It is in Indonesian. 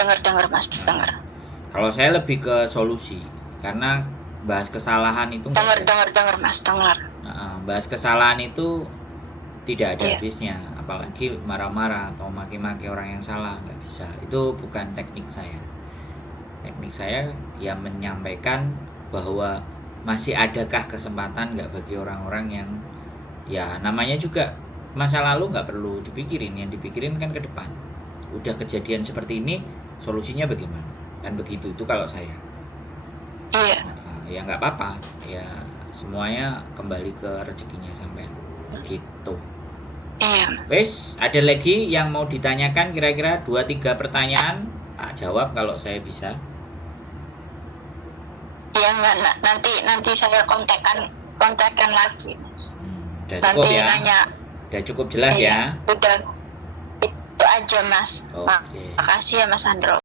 Dengar Mas, dengar. Kalau saya lebih ke solusi, karena bahas kesalahan itu Dengar Mas, dengar. bahas kesalahan itu tidak ada Iya. habisnya, apalagi marah-marah atau maki-maki orang yang salah, nggak bisa. Itu bukan teknik saya. Teknik saya ya menyampaikan bahwa masih adakah kesempatan nggak bagi orang-orang yang ya namanya juga masa lalu nggak perlu dipikirin, yang dipikirin kan ke depan. Udah kejadian seperti ini, solusinya bagaimana? Kan begitu itu kalau saya. Iya. Ya nggak apa-apa, ya semuanya kembali ke rezekinya sampean. Gitu. Iya. Wes, ada lagi yang mau ditanyakan kira-kira 2-3 pertanyaan? Tak jawab kalau saya bisa. Iya enggak, nanti saya kontakkan lagi. Udah cukup Nanti ya. nanya. Udah cukup jelas Iya, ya. udah itu aja Mas. Oke. Makasih ya Mas Andro.